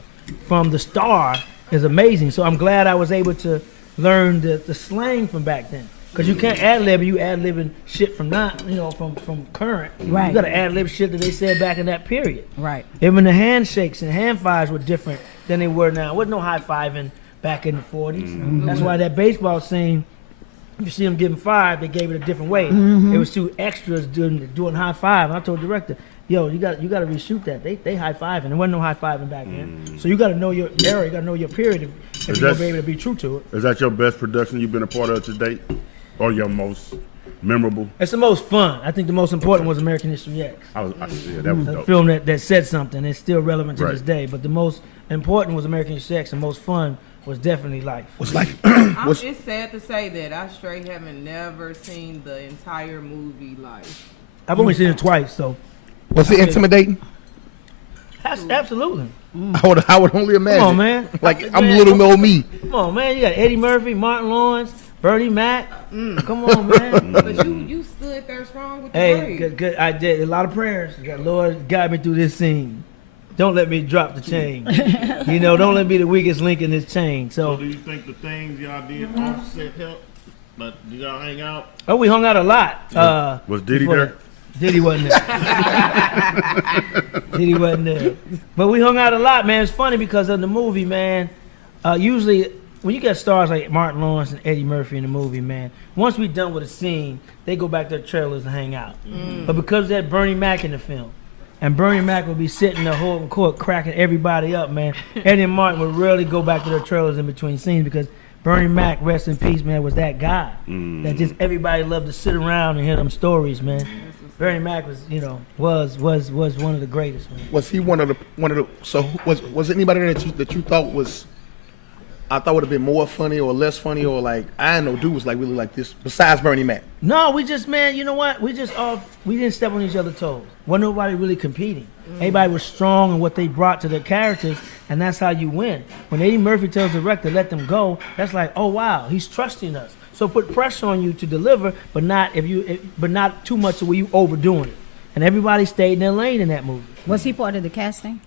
from the star is amazing. So I'm glad I was able to learn the slang from back then. Because you can't ad-lib, you ad-libbing shit from from current. Right. You got to ad-lib shit that they said back in that period. Right. Even the handshakes and hand fives were different than they were now. There wasn't no high-fiving back in the 40s. That's why that baseball scene, if you see them giving five, they gave it a different way. It was two extras doing high five. And I told the director, yo, you got to reshoot that. They high-fiving. There wasn't no high-fiving back then. So you got to know your era. You got to know your period if you're going to be able to be true to it. Is that your best production you've been a part of to date, or your most memorable? It's the most fun. I think the most important was American History X. Yeah, that was A dope. film that said something. It's still relevant to Right. this day. But the most important was American History X. The most fun was definitely Life. What's life? It's sad to say that I straight haven't never seen the entire movie Life. I've only seen it twice, so Was it intimidating? absolutely. I would only imagine. Come on, man. Like I'm little old me. Come on, man. You got Eddie Murphy, Martin Lawrence, Bertie Mac. Come on, man. But you stood there strong with the Hey, grade. good. I did a lot of prayers. Lord, guide me through this scene. Don't let me drop the chain. Don't let me be the weakest link in this chain. So So, do you think the things y'all did offset helped? But did y'all hang out? we hung out a lot. Was Diddy before there? that. Diddy wasn't there. Diddy wasn't there. But we hung out a lot, man. It's funny because of the movie, man. Usually, when you get stars like Martin Lawrence and Eddie Murphy in the movie, man, once we're done with a scene, they go back to their trailers and hang out. But because they had Bernie Mac in the film, and Bernie Mac would be sitting the whole court cracking everybody up, man, Eddie and Martin would rarely go back to their trailers in between scenes because Bernie Mac, rest in peace, man, was that guy that just everybody loved to sit around and hear them stories, man. Bernie Mac was, was one of the greatest, man. Was he one of the? So was anybody there that you thought was? I thought would have been more funny or less funny or like I don't know. Dude was like really like this. Besides Bernie Mac. No, we just, man, you know what? We didn't step on each other's toes. Wasn't nobody really competing. Everybody was strong in what they brought to their characters, and that's how you win. When Eddie Murphy tells the director, let them go, that's like, oh, wow, he's trusting us. So put pressure on you to deliver, but not too much to where you overdoing it. And everybody stayed in their lane in that movie. Was he part of the casting?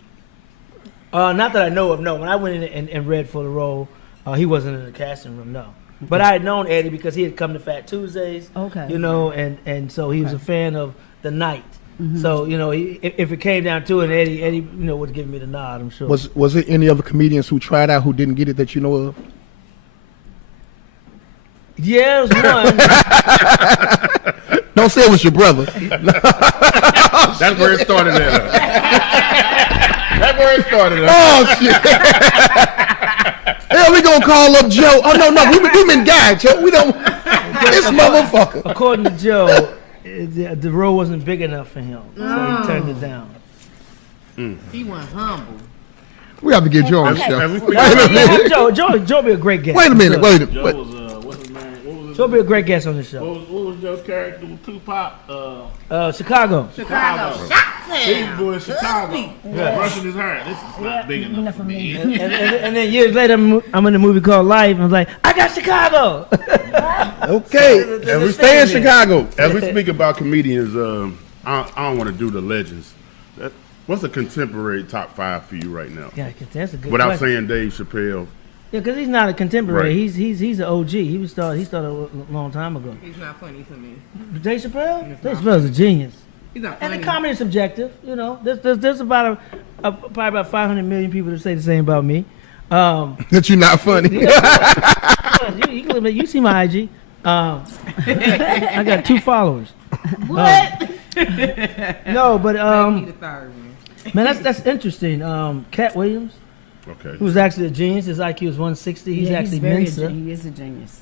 Not that I know of, no. When I went in and read for the role, he wasn't in the casting room, no. But I had known Eddie because he had come to Fat Tuesdays. Okay. And so he was a fan of the night. So, if it came down to it, Eddie, would give me the nod, I'm sure. Was it any other comedians who tried out who didn't get it that you know of? Yeah, it was one. Don't say it was your brother. That's where it started at. That's where it started at. Oh shit! Hell, we gonna call up Joe. Oh no, we been Guy, Joe. We don't. This motherfucker. According to Joe, the role wasn't big enough for him, so he turned it down. He went humble. We have to get Joe on the show. As we speak- Joe be a great guest. Wait a minute. Joe was what's his name? What was his Joe be a great guest on the show. What was Joe's character with Tupac? Chicago. Chicago. Big boy in Chicago. Brushing his hair. This is not big enough for me. And then years later, I'm in a movie called Life. I was like, I got Chicago. Okay, and we stay in Chicago. As we speak about comedians, I don't want to do the legends. What's a contemporary top 5 for you right now? Yeah, that's a good Without question. saying Dave Chappelle. Yeah, because he's not a contemporary. Right. He's an OG. He started a long time ago. He's not funny to me. Dave Chappelle? Dave Chappelle's a genius. He's not And funny. the comedy is subjective. You know, there's about probably about 500 million people that say the same about me. That you're not funny. You see my IG. I got 2 followers. What? No, but Maybe the third one. man, that's interesting. Cat Williams, Okay. who's actually a genius. His IQ is 160. He's actually Mensa. He is a genius.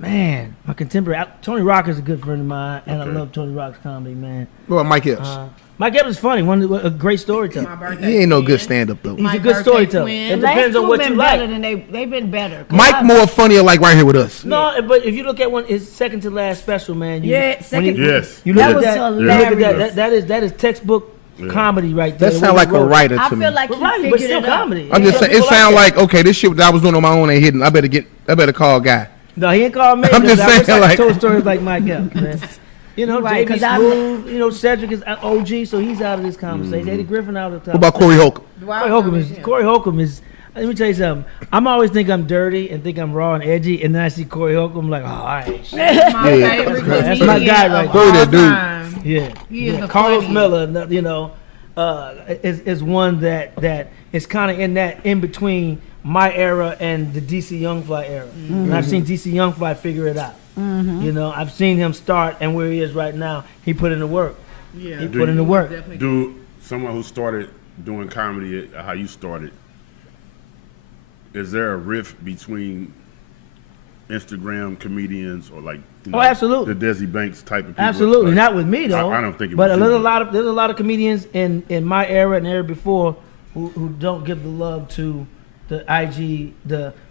Man, my contemporary Tony Rock is a good friend of mine, and Okay. I love Tony Rock's comedy, man. What about Mike Epps? Mike Epps is funny. A great storyteller. My birthday. He ain't no twin. good stand-up though. He's My a good birthday storyteller. twin. It The depends on what you been like. better than they've been better. 'Cause Mike more funnier, like right here with us. No, but if you look at his second to last special, man. Yes. You That look was at hilarious. that is textbook comedy right there. That sound like a writer to I me. feel like But he right, but figured still it out. comedy. I'm just Yeah, saying, it people sound that. like okay, this shit that I was doing on my own ain't hitting. I better call Guy. No, he ain't called me. I'm just I wish saying, I like- told stories like Mike Epps, man. You know, Right, JB 'cause I'm- Smooth, you know, Cedric is OG, so he's out of this conversation. Eddie Griffin out of the What about Corey Holcomb? Corey Holcomb is. Let me tell you something. I'm always think I'm dirty and think I'm raw and edgy, and then I see Corey Holcomb, I'm like, oh, all right, shit. My Yeah. favorite That's my guy right there. there. That dude. Yeah, He is yeah. the Carlos funniest. Miller, you know, is one that is kind of in between my era and the DC Youngfly era. And I've seen DC Youngfly figure it out. You know, I've seen him start, and where he is right now, he put in the work. Yeah. He put in the work. Definitely. Do someone who started doing comedy how you started, is there a rift between Instagram comedians or like Oh, absolutely. the Desi Banks type of people? Absolutely, Like, not with me though. I don't think it But was there's you. there's a lot of comedians in my era and era before who don't give the love to the IG,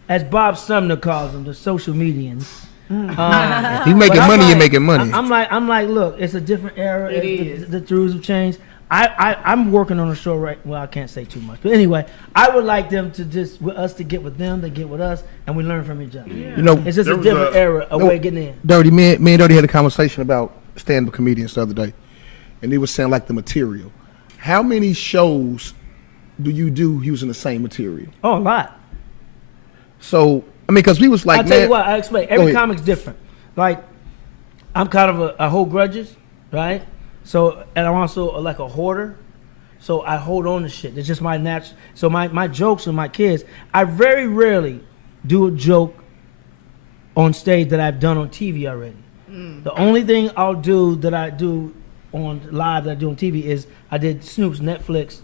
as Bob Sumner calls them, the social medians. He making But I'm money, like- you making money. I'm like, look, it's a different era. It The- is. The rules have changed. I'm working on a show right. Well, I can't say too much, but anyway, I would like them to with us to get with them, they get with us, and we learn from each other. You know, It's just There a was different a- era, a way of getting in. Dirty, me and Dirty had a conversation about stand-up comedians the other day, and they was saying like the material. How many shows do you do using the same material? Oh, a lot. So I mean, because we was like, I'll tell you man, what, I explain. Go Every ahead. comic's different. Like, I'm kind of I hold grudges, right? So, and I'm also like a hoarder. So I hold on to shit. It's just my natural. So my jokes with my kids, I very rarely do a joke on stage that I've done on TV already. The only thing I'll do that I do on live that I do on TV is I did Snoop's Netflix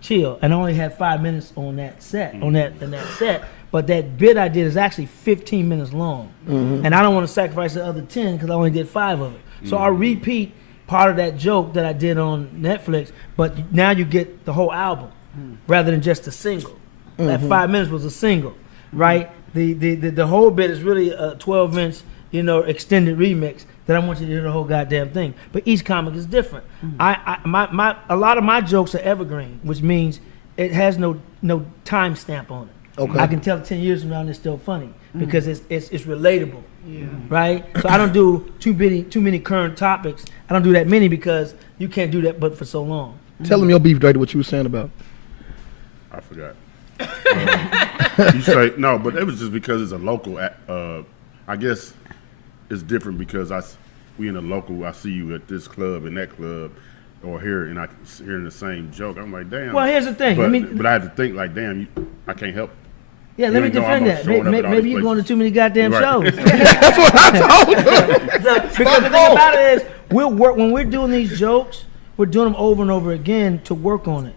Chill, and I only had 5 minutes on that set, in that set. But that bit I did is actually 15 minutes long, and I don't want to sacrifice the other 10 because I only did 5 of it. So I repeat part of that joke that I did on Netflix, but now you get the whole album rather than just a single. That 5 minutes was a single, right? The whole bit is really a 12-inch, extended remix that I want you to hear the whole goddamn thing. But each comic is different. A lot of my jokes are evergreen, which means it has no time stamp on it. Okay. I can tell 10 years from now and it's still funny because it's relatable. Right? So I don't do too many current topics. I don't do that many because you can't do that but for so long. tell them your beef, Dirty, what you were saying about. I forgot. You say no, but it was just because it's a local. I guess it's different because we in a local. I see you at this club and that club, or here, and I hearing the same joke. I'm like, damn. Well, here's the thing. But, I mean, but I had to think like, damn, I can't help Yeah, let me ain't know defend I'm that. showing up at all Maybe these you're going to places. too many goddamn Right. shows. That's what I told her. Because the thing about it is, we'll work when we're doing these jokes. We're doing them over and over again to work on it.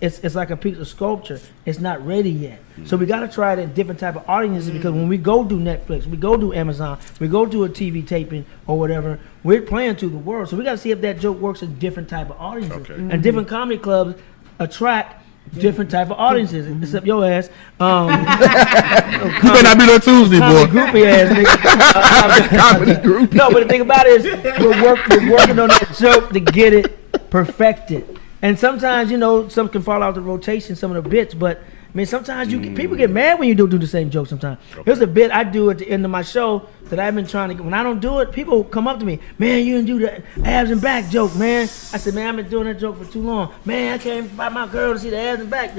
It's like a piece of sculpture. It's not ready yet. So we got to try it in different type of audiences because when we go do Netflix, we go do Amazon, we go do a TV taping or whatever, we're playing to the world. So we got to see if that joke works in different type of audiences. Okay. And different comedy clubs attract different type of audiences, except your ass. You better not be there Tuesday, Comedy boy. groupie ass nigga. Comedy group. No, but the thing about it is we're working on that joke to get it perfected. And sometimes, some can fall out the rotation, some of the bits, but I mean, sometimes people get mad when you don't do the same joke sometimes. Here's a bit I do at the end of my show that I've been trying to get. When I don't do it, people come up to me, man, you didn't do the abs and back joke, man. I said, man, I've been doing that joke for too long. Man, I came by my girl to see the abs and back.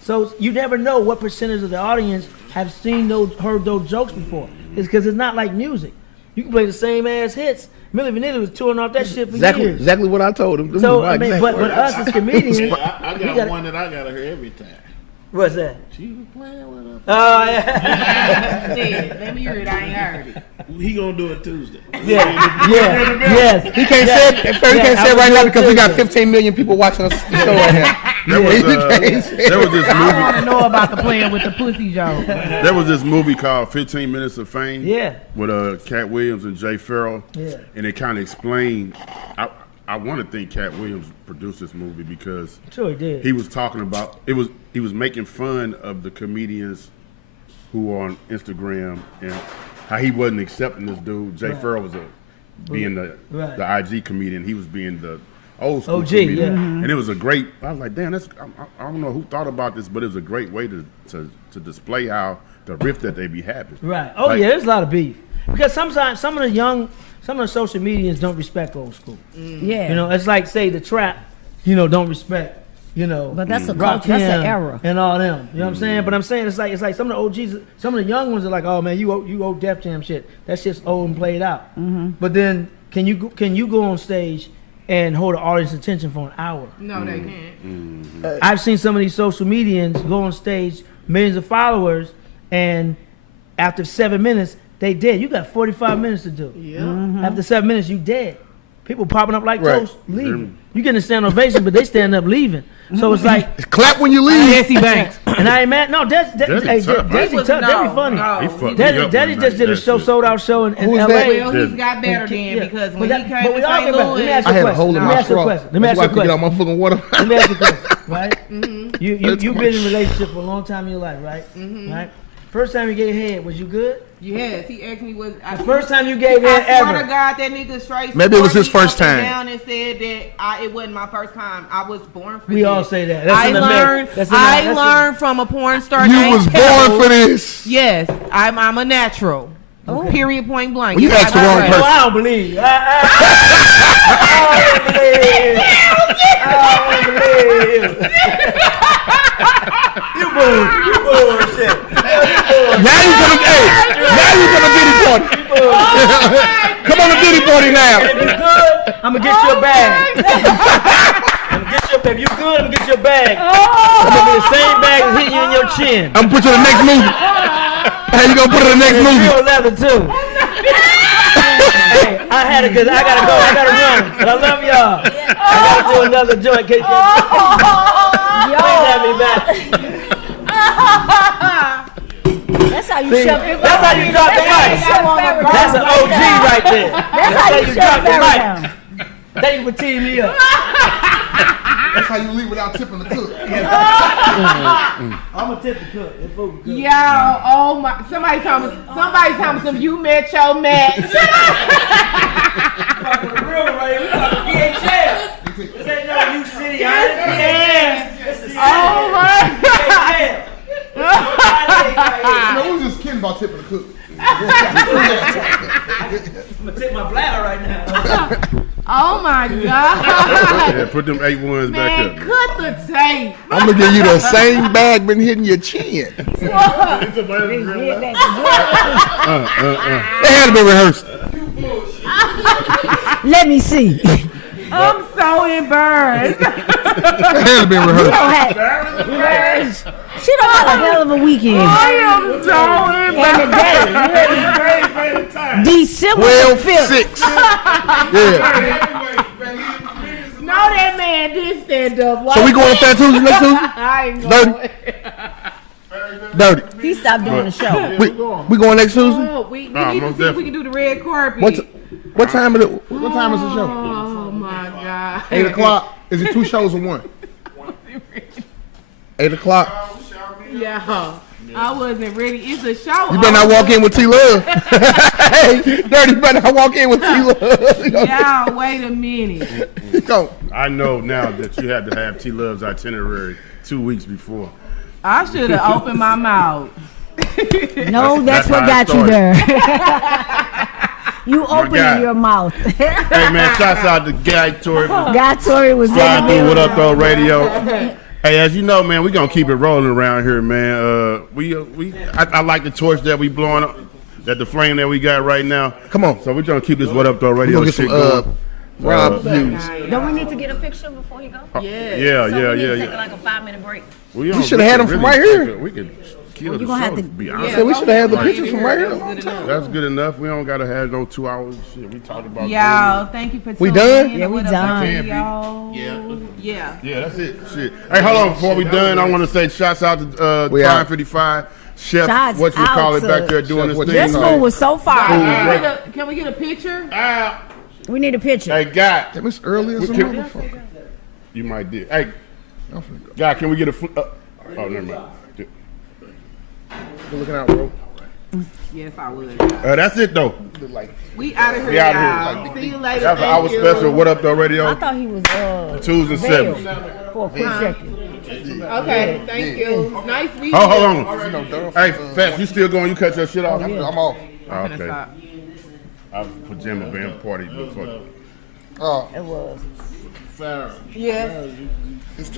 So you never know what percentage of the audience have heard those jokes before. It's because it's not like music. You can play the same ass hits. Milli Vanilli was touring off that shit for years. Exactly what I told him. So, I mean, but us as comedians, I got one that I gotta hear every time. what's that? She was playing with her. Oh, yeah. Let me hear it. I ain't heard it. He gonna do it Tuesday. Yes. He can't say it. At first, he can't say it right now because we got 15 million people watching us show right now. There was this I movie. want to know about the playing with the pussy joke. There was this movie called 15 Minutes of Fame. Yeah. With Cat Williams and Jay Farrell. Yeah. And it kind of explained. I want to think Cat Williams produced this movie because Sure he did. he was talking about he was making fun of the comedians who were on Instagram and how he wasn't accepting this dude. Jay Farrell was being the IG comedian. He was being the old school OG, comedian. yeah. And it was a great. I was like, damn, I don't know who thought about this, but it was a great way to display how the rift that they be having. Right. Oh, Like- yeah, there's a lot of beef. Because sometimes some of the social medians don't respect old school. Yeah. It's like, say, the trap, don't respect, But that's a Rock culture. That's an Him era. and all them. You know what I'm saying? But I'm saying it's like some of the OGs, some of the young ones are like, oh man, you old Def Jam shit. That shit's old and played out. But then can you go on stage and hold the audience attention for an hour? No, they can't. I've seen some of these social medians go on stage, millions of followers, and after 7 minutes, they dead. You got 45 minutes to do. Yeah. After 7 minutes, you dead. People popping up like Right. toast, leaving. You getting a stand ovation, but they stand up leaving. So it's like, Clap when you leave. Jesse Banks. and I ain't mad. No, Desi tough, right? Desi tough. That'd be funny. He fucked me Daddy up just one did night, a that shit. sold out show in Who's LA. that? Well, he's got better then because when he came but we to all St. get better. Let me ask Louis, you I had a hole in Let me my ask you a straw. question. Let me ask That's you why a I couldn't get out question. my fucking water. Let me ask you a question, right? You've been in a relationship for a long time in your life, right? Right? First time you gave head, was you good? yes, he asked me was The first time you gave head I swear ever. to God, that nigga straight. Maybe it was his swore me first up and time. Down and said that it wasn't my first time. I was born for We this. all say that. That's I in the learned. that's in the- I that's in- learned from a porn star. You named was Pebbles. born for this. Yes, I'm a natural. Period. Point blank. Well, you asked the wrong Right. person. I don't believe you. I don't believe you. You bullshit. Now you gonna Diddy party. Come on to Diddy party now. If you good, I'm gonna get you a bag. If you good, I'm gonna get you a bag. I'm gonna be the same bag as hitting you in your chin. I'm gonna put you in the next movie. How you gonna put it in the next It's movie? real leather too. Hey, I had it because I gotta go. I gotta run. But I love y'all. I gotta do another joint. Please have me back. That's how you See, shove it. that's how you drop the mic. That's an OG right there. That's how you shove the it mic. down. Thank you for teeing me up. That's how you leave without tipping the cook. I'm gonna tip the cook. The food good. Yo, oh my! Somebody tell me some. You met your match. For the real right, we talking PHL. This ain't no U City. This is Oh my PHL. No, we was just kidding about tipping the cook. I'm gonna tip my bladder right now. Oh my God! Yeah, put them 8 ones back Man, up. cut the tape. I'm gonna give you the same bag been hitting your chin. They had to be rehearsed. Let me see. I'm so embarrassed. It had to be rehearsed. She done had a hell of a weekend. I am so embarrassed. December 5th. 12-6. Yeah. No, that man did stand up. So we going to Fat Tuesday next Tuesday? I ain't going. Dirty. He stopped doing the show. We going next Tuesday? Oh, we need most to see if we definitely. can do the red carpet. What time is it? What time is the show? Oh my God. 8 o'clock. Is it 2 shows or 1? 8 o'clock. Yeah. I wasn't ready. It's a show. You better not walk in with T-Love. Hey, Dirty, you better not walk in with T-Love. Yeah, wait a minute. Go. I know now that you had to have T Love's itinerary 2 weeks before. I should have opened my mouth. No, that's what how got it you started. there. You guy. opening your mouth. Hey man, shouts out to Guy Torry for Guy Torry was in the flying through What middle. Up Though Radio. Hey, as you know, man, we gonna keep it rolling around here, man. I like the torch that we blowing up, that the flame that we got right now. Come on. So we're gonna keep this What Up Though We're Radio going to shit get some going. Rob views. Don't we need to get a picture before you go? Yeah. So we need to take like a 5-minute break. We shoulda had them from right here. We could kill you the gonna show, have to- to be I honest. said we should have had the pictures from right here. That's good enough. We don't gotta have no 2 hours. Shit, we talked about Y'all, thank you for We tuning done? in. Yeah, we What up, done. y'all? Yeah. Yeah, that's it. Shit. Hey, hold on. Before we done, I want to say shouts out to We Prime out. 55 Chef. Shots What you call out it back to- there doing Chef, this what thing? you This call food was so fire. Can we get a picture? We need a picture. Hey, Guy, Damn, it's early as a can- motherfucker. you might did. Hey, I'm finna go. Guy, can we get a? Oh, never mind. Good looking out, bro. Yes, I would. That's it though. We out of here, We outta here. y'all. See you later. That's our Thank you. special What Up Though I Radio thought he was Tuesday veiled 7. for a quick second. Okay, thank you. Nice meeting you. Oh, hold on. Hey, Fats, you still going? You cut your shit off? I'm off. Oh, I'm gonna okay. stop. I was pajama band party before. Oh. It was. Fair. Yes. It's